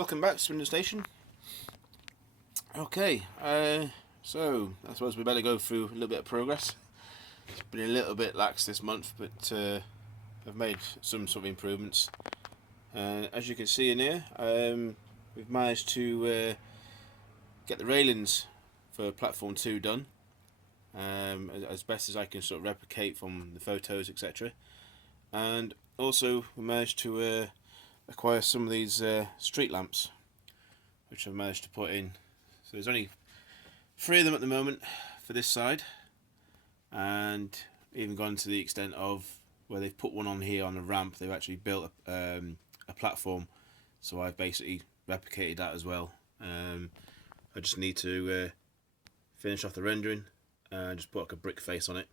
Welcome back to Swindon Station. Okay, so I suppose we better go through a little bit of progress. It's been a little bit lax this month, but I've made some sort of improvements. As you can see in here, we've managed to get the railings for platform 2 done, as best as I can sort of replicate from the photos, etc. And also we managed to acquire some of these street lamps, which I've managed to put in. So there's only 3 of them at the moment for this side, and even gone to the extent of where they've put one on here on the ramp. They've actually built a platform, so I've basically replicated that as well. I just need to finish off the rendering and just put like a brick face on it,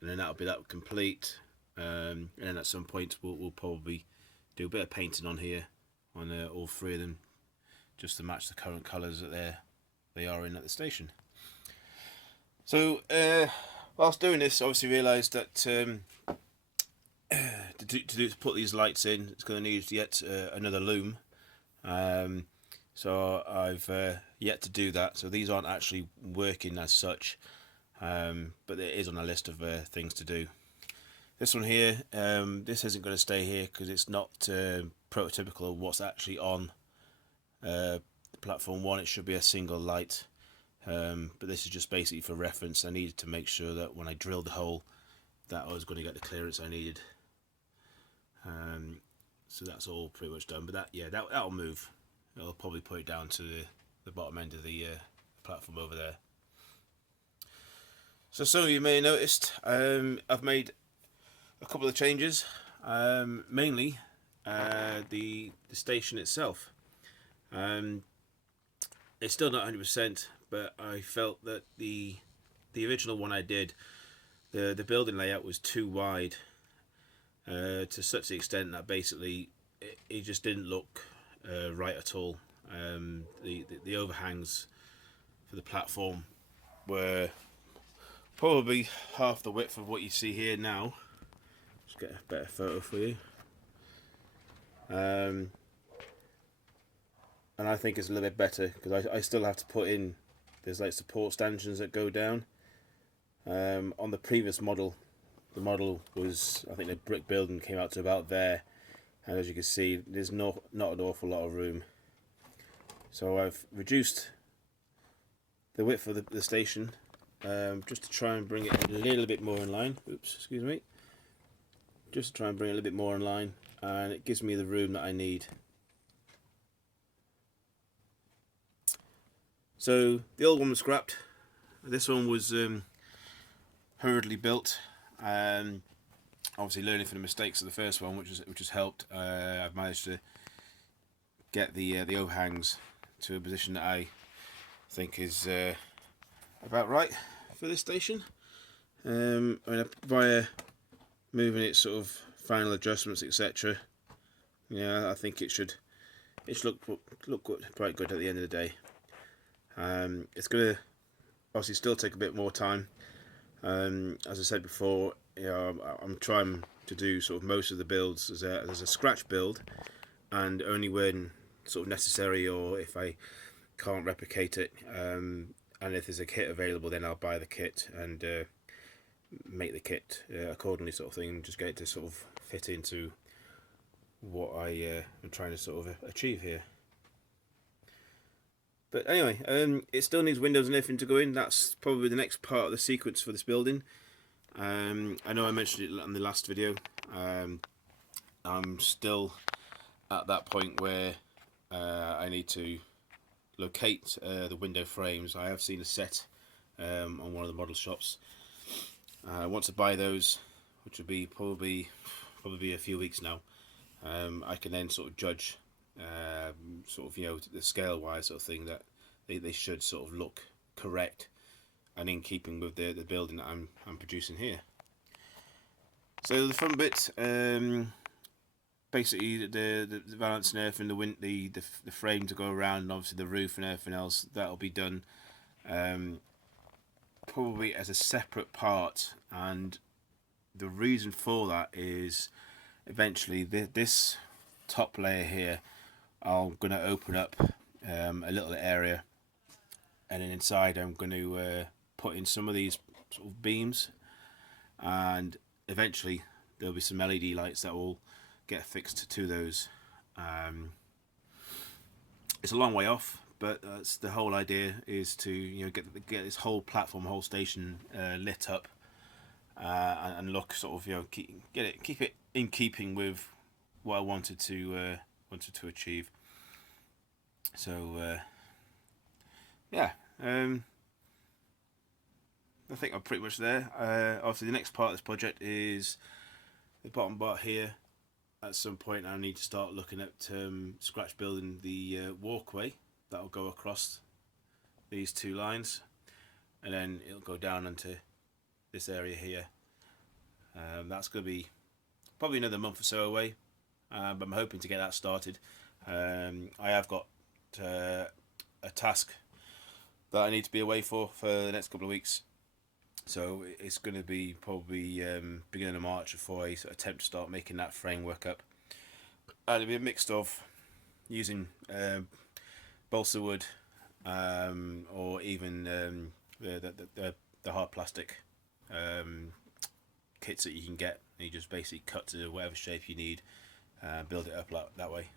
and then that'll be that complete. And then at some point we'll probably do a bit of painting on here on all 3 of them, just to match the current colours that they are in at the station. So whilst doing this, I obviously realised that to put these lights in, it's going to need yet another loom. So I've yet to do that. So these aren't actually working as such, but it is on a list of things to do. This one here, this isn't going to stay here because it's not prototypical of what's actually on platform 1. It should be a single light, but this is just basically for reference. I needed to make sure that when I drilled the hole that I was going to get the clearance I needed. So that's all pretty much done, but that'll move. I'll probably put it down to the bottom end of the platform over there. So some of you may have noticed I've made a couple of changes, mainly the station itself. It's still not 100%, but I felt that the original one I did, the building layout was too wide, to such the extent that basically it just didn't look right at all. The overhangs for the platform were probably half the width of what you see here now. Just get a better photo for you. And I think it's a little bit better because I still have to put in, there's like support stanchions that go down. On the previous model, the model was, I think the brick building came out to about there, and as you can see there's not an awful lot of room. So I've reduced the width of the station, just to try and bring it a little bit more in line. Oops, excuse me. Just to try and bring it a little bit more in line, and it gives me the room that I need. So the old one was scrapped. This one was hurriedly built. Obviously learning from the mistakes of the first one, which has helped. I've managed to get the overhangs to a position that I think is about right for this station. Via moving its sort of final adjustments, etc. Yeah, I think it should look quite good at the end of the day. It's going to obviously still take a bit more time. As I said before, I'm trying to do sort of most of the builds as a scratch build, and only when sort of necessary, or if I can't replicate it, and if there's a kit available, then I'll buy the kit and make the kit accordingly, sort of thing, just get it to sort of fit into what I am trying to sort of achieve here. But anyway, it still needs windows and everything to go in. That's probably the next part of the sequence for this building. I know I mentioned it in the last video. I'm still at that point where I need to locate the window frames. I have seen a set on one of the model shops. I want to buy those, which will be probably a few weeks now. I can then sort of judge, sort of, the scale wise sort of thing, that they should sort of look correct and in keeping with the building that I'm producing here. So the front bit, basically the valance and everything, the frame to go around, and obviously the roof and everything else, that'll be done probably as a separate part. And the reason for that is eventually this top layer here I'm going to open up a little area, and then inside I'm going to put in some of these sort of beams, and eventually there'll be some LED lights that will get fixed to those. It's a long way off, but that's the whole idea, is to get this whole platform, whole station lit up, and look sort of keep it in keeping with what I wanted to achieve. So yeah, I think I'm pretty much there. Obviously, the next part of this project is the bottom part here. At some point, I need to start looking at scratch building the walkway that will go across these two lines, and then it'll go down into this area here. That's going to be probably another month or so away, but I'm hoping to get that started. I have got a task that I need to be away for the next couple of weeks, so it's going to be probably beginning of March before I attempt to start making that framework up. And it'll be a mix of using balsa wood, or even the hard plastic kits that you can get. You just basically cut to whatever shape you need, build it up that way.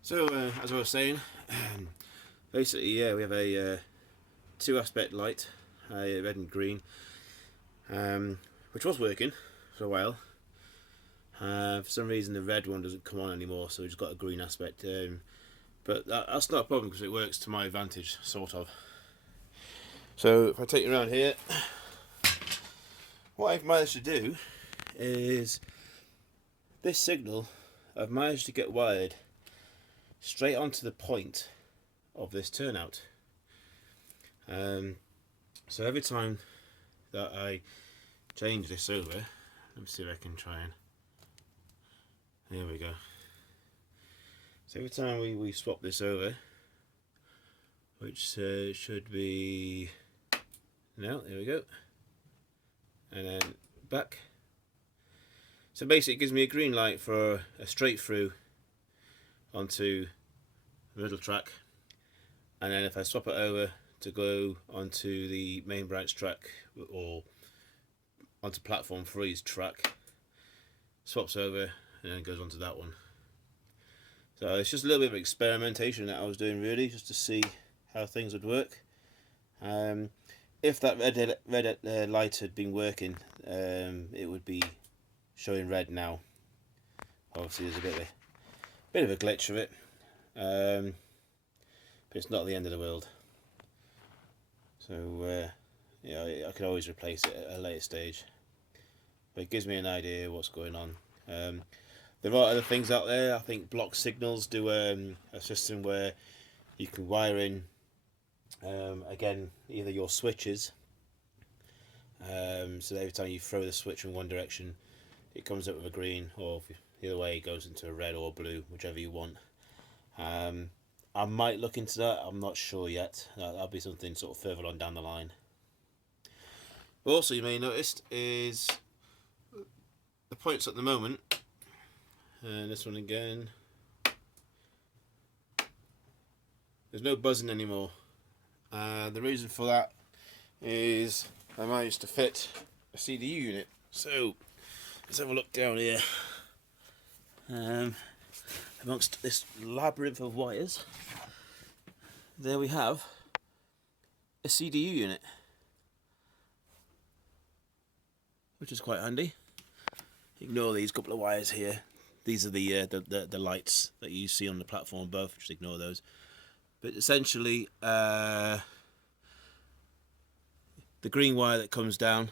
So as I was saying, basically, yeah, we have a 2-aspect light, red and green, which was working for a while. For some reason the red one doesn't come on anymore, so we just got a green aspect, but that's not a problem because it works to my advantage, sort of. So if I take you around here, what I've managed to do is this signal I've managed to get wired straight onto the point of this turnout. So every time that I change this over, let me see if I can try and, there we go. So every time we swap this over, which should be, no, there we go, and then back. So basically it gives me a green light for a straight through onto the middle track, and then if I swap it over to go onto the main branch track or onto platform 3's track, swaps over and then goes onto that one. So it's just a little bit of experimentation that I was doing, really, just to see how things would work. If that red light had been working, it would be showing red now. Obviously there's a bit of a glitch of it, but it's not the end of the world. So I could always replace it at a later stage, but it gives me an idea of what's going on. There are other things out there. I think Block Signals do a system where you can wire in again either your switches, so that every time you throw the switch in one direction it comes up with a green, or the other way it goes into a red or blue, whichever you want. I might look into that, I'm not sure yet. That'll be something sort of further on down the line. But also, you may have noticed, is the points at the moment, and this one again, there's no buzzing anymore. The reason for that is I managed to fit a CDU unit. So let's have a look down here. Amongst this labyrinth of wires, there we have a CDU unit, which is quite handy. Ignore these couple of wires here. These are the lights that you see on the platform above. Just ignore those. But essentially, the green wire that comes down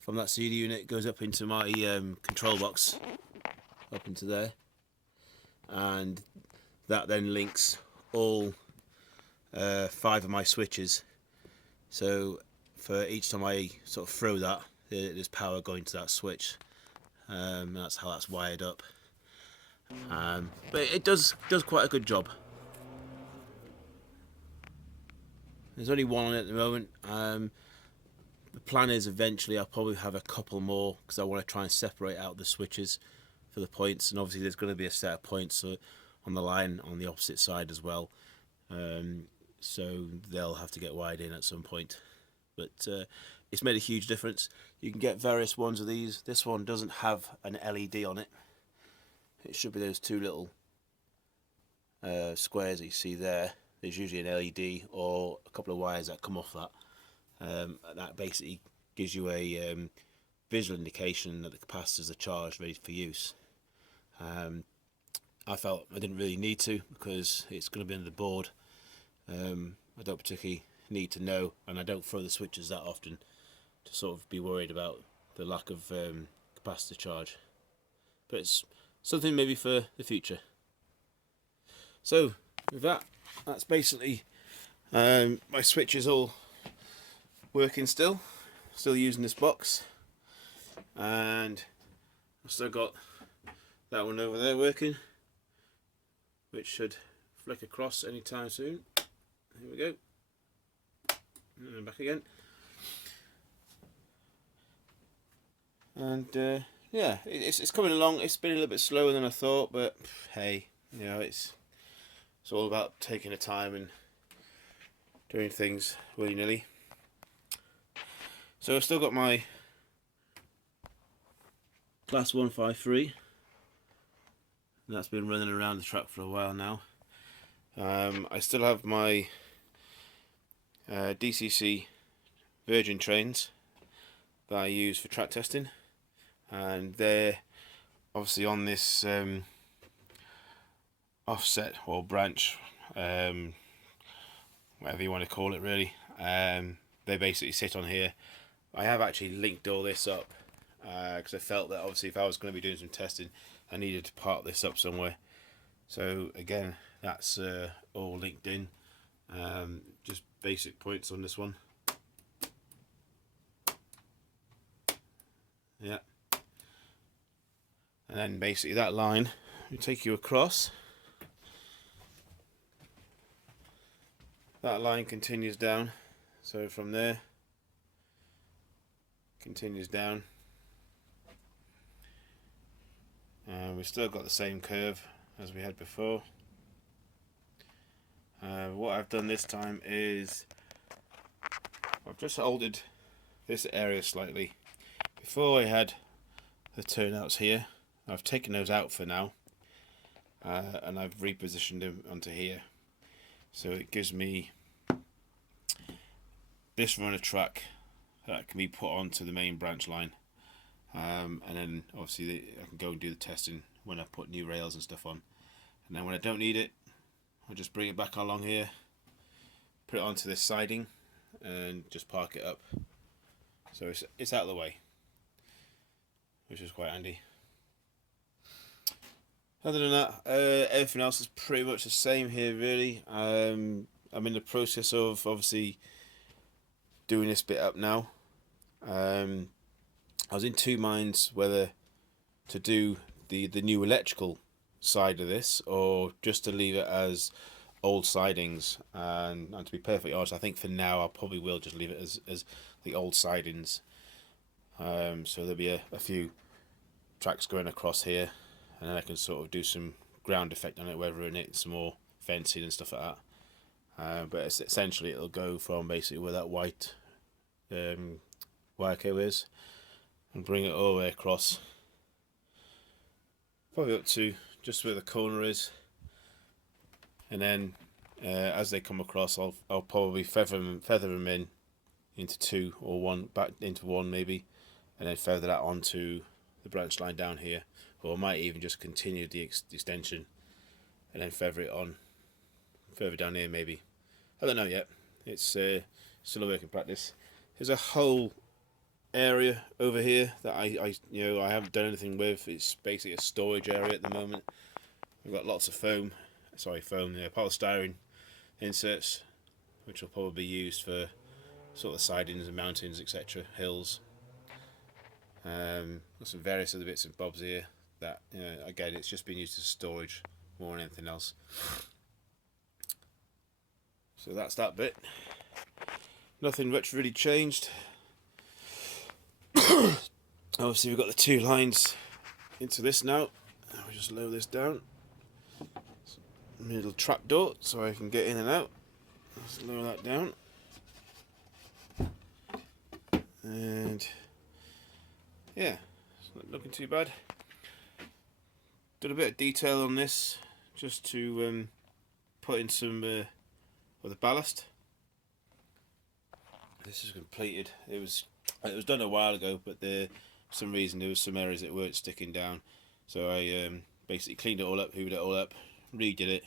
from that CD unit goes up into my control box, up into there, and that then links all 5 of my switches. So for each time I sort of throw that, there's power going to that switch. That's how that's wired up. But it does quite a good job. There's only one on it at the moment. The plan is eventually I'll probably have a couple more, because I want to try and separate out the switches for the points, and obviously there's going to be a set of points on the line on the opposite side as well. So they'll have to get wide in at some point. But it's made a huge difference. You can get various ones of these. This one doesn't have an LED on it. It should be those two little squares that you see there. There's usually an LED or a couple of wires that come off that. That basically gives you a visual indication that the capacitors are charged, ready for use. I felt I didn't really need to, because it's going to be under the board. I don't particularly need to know, and I don't throw the switches that often to sort of be worried about the lack of capacitor charge. But it's something maybe for the future. So with that, that's basically my switch is all working still using this box, and I've still got that one over there working, which should flick across anytime soon. Here we go, and back again. And yeah, it's coming along. It's been a little bit slower than I thought, but hey, you know, it's all about taking the time and doing things willy-nilly. So I've still got my Class 153, and that's been running around the track for a while now. I still have my DCC Virgin trains that I use for track testing, and they're obviously on this offset or branch, whatever you want to call it really. They basically sit on here. I have actually linked all this up because I felt that obviously if I was going to be doing some testing, I needed to part this up somewhere. So again, that's all linked in. Just basic points on this one. Yeah. And then basically that line will take you across. That line continues down. So from there, continues down. And we've still got the same curve as we had before. What I've done this time is I've just altered this area slightly. Before I had the turnouts here, I've taken those out for now, and I've repositioned them onto here, so it gives me this runner track that can be put onto the main branch line, and then obviously I can go and do the testing when I put new rails and stuff on, and then when I don't need it, I'll just bring it back along here, put it onto this siding, and just park it up, so it's out of the way, which is quite handy. Other than that, everything else is pretty much the same here really. I'm in the process of obviously doing this bit up now. I was in two minds whether to do the new electrical side of this or just to leave it as old sidings, and to be perfectly honest, I think for now I probably will just leave it as the old sidings. So there'll be a few tracks going across here, and then I can sort of do some ground effect on it, whether in it some more fencing and stuff like that. But essentially it'll go from basically where that white wire cable is, and bring it all the way across, probably up to just where the corner is, and then as they come across, I'll probably feather them in into two, or one back into one maybe, and then feather that onto the branch line down here, or I might even just continue the extension and then feather it on further down here maybe. I don't know yet. It's still a work in practice. There's a whole area over here that I haven't done anything with. It's basically a storage area at the moment. We've got lots of polystyrene inserts, which will probably be used for sort of sidings and mountains, etc., hills. Got some various other bits and bobs here that, again, it's just been used as storage more than anything else. So that's that bit. Nothing much really changed. Obviously we've got the two lines into this now, I'll just lower this down. Little trap door so I can get in and out. Let's lower that down. And yeah, it's not looking too bad. Did a bit of detail on this just to put in some of the ballast. This is completed. It was done a while ago, but for some reason there was some areas that weren't sticking down. So I basically cleaned it all up, hoovered it all up, redid it,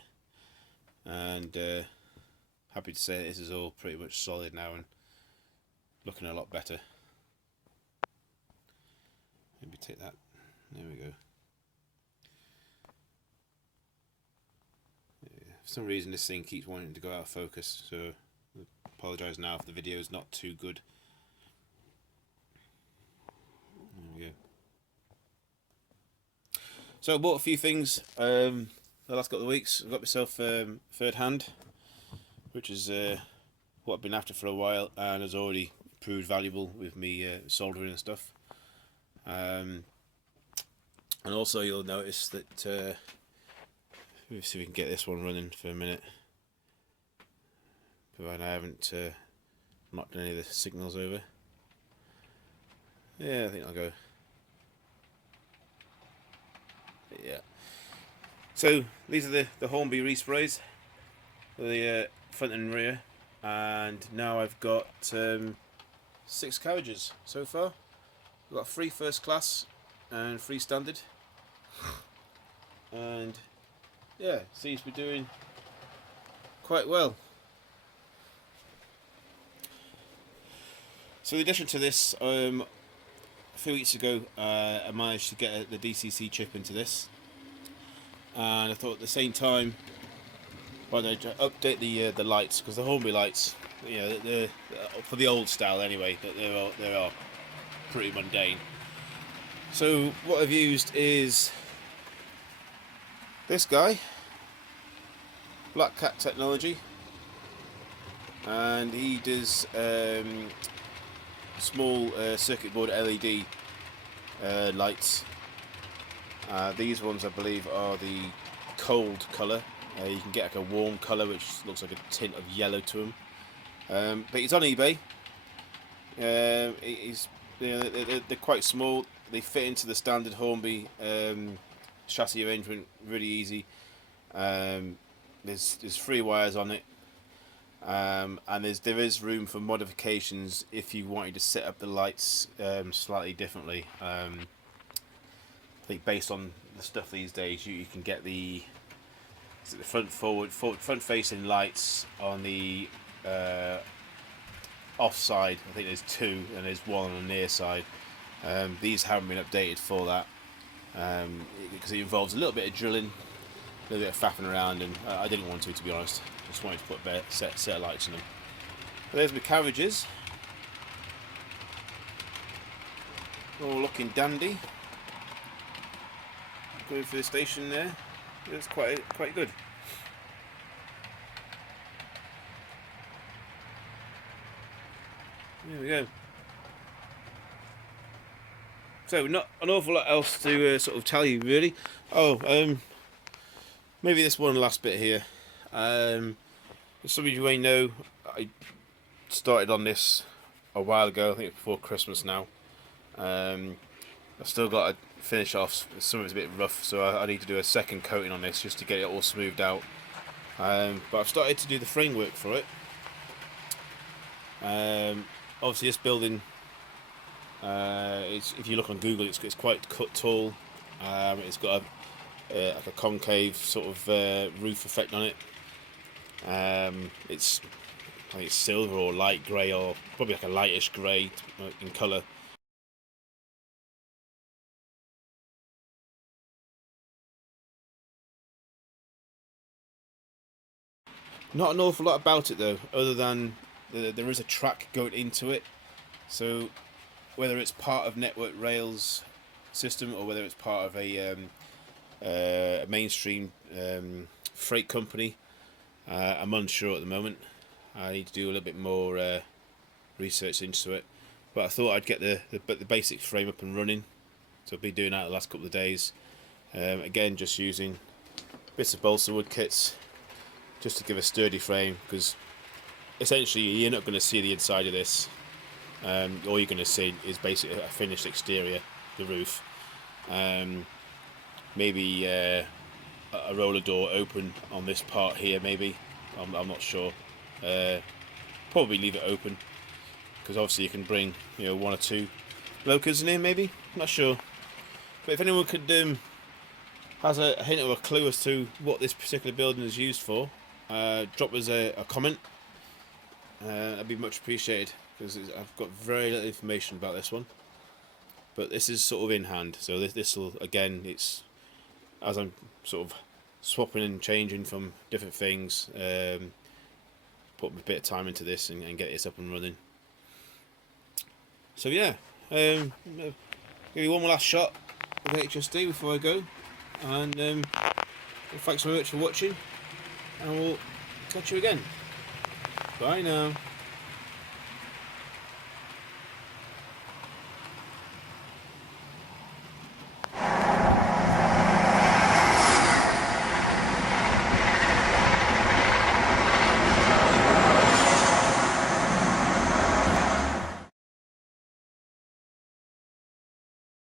and happy to say this is all pretty much solid now and looking a lot better. Maybe take that. There we go. Yeah, for some reason this thing keeps wanting to go out of focus, so I apologise now if the video is not too good. There we go. So I bought a few things the last couple of weeks. I got myself third hand, which is what I've been after for a while and has already proved valuable with me soldering and stuff. And also you'll notice that let me see if we can get this one running for a minute, provided I haven't knocked any of the signals over. Yeah, I think I'll go. Yeah. So these are the Hornby resprays for the front and rear, and now I've got 6 carriages so far. I've got 3 first class and 3 standard, and yeah, seems to be doing quite well. So in addition to this, a few weeks ago I managed to get the DCC chip into this, and I thought at the same time, why don't I update the lights, because the Hornby lights, you know, they're for the old style anyway, but they are pretty mundane. So what I've used is this guy, Black Cat Technology, and he does small circuit board LED lights. These ones I believe are the cold colour. You can get like a warm colour which looks like a tint of yellow to them. But it's on eBay. They're quite small. They fit into the standard Hornby chassis arrangement really easy. There's 3 wires on it, and there is room for modifications if you wanted to set up the lights slightly differently. I think based on the stuff these days, you can get the front facing lights on the off side. I think there's 2 and there's 1 on the near side. These haven't been updated for that because it involves a little bit of drilling, a little bit of faffing around, and I didn't want to be honest. Just wanted to put a better set of lights in them. But there's my carriages, all looking dandy. Going for the station there. It's quite good. There we go. So not an awful lot else to sort of tell you really. Maybe this one last bit here. As some of you may know, I started on this a while ago. I think it's before Christmas now. I've still got to finish off. Some of it's a bit rough, so I need to do a second coating on this just to get it all smoothed out. But I've started to do the framework for it. Obviously this building, if you look on Google, it's quite tall. It's got like a concave sort of roof effect on it. I think it's silver or light grey, or probably like a lightish grey in colour. Not an awful lot about it though, other than there is a track going into it. So whether it's part of Network Rail's system or whether it's part of a mainstream freight company, I'm unsure at the moment. I need to do a little bit more research into it. But I thought I'd get the basic frame up and running. So I've been doing that the last couple of days. Again, just using bits of balsa wood kits just to give a sturdy frame, because essentially you're not going to see the inside of this. All you're going to see is basically a finished exterior, the roof. Maybe a roller door open on this part here, maybe. I'm not sure. Probably leave it open, because obviously you can bring, you know, 1 or 2 locals in here, maybe. I'm not sure. But if anyone could has a hint or a clue as to what this particular building is used for, drop us a comment. That'd be much appreciated, because I've got very little information about this one. But this is sort of in hand, so this will, again, it's as I'm sort of swapping and changing from different things, put a bit of time into this and get this up and running. So yeah, give you one more last shot of HSD before I go, and thanks very much for watching, and we'll catch you again. Bye now.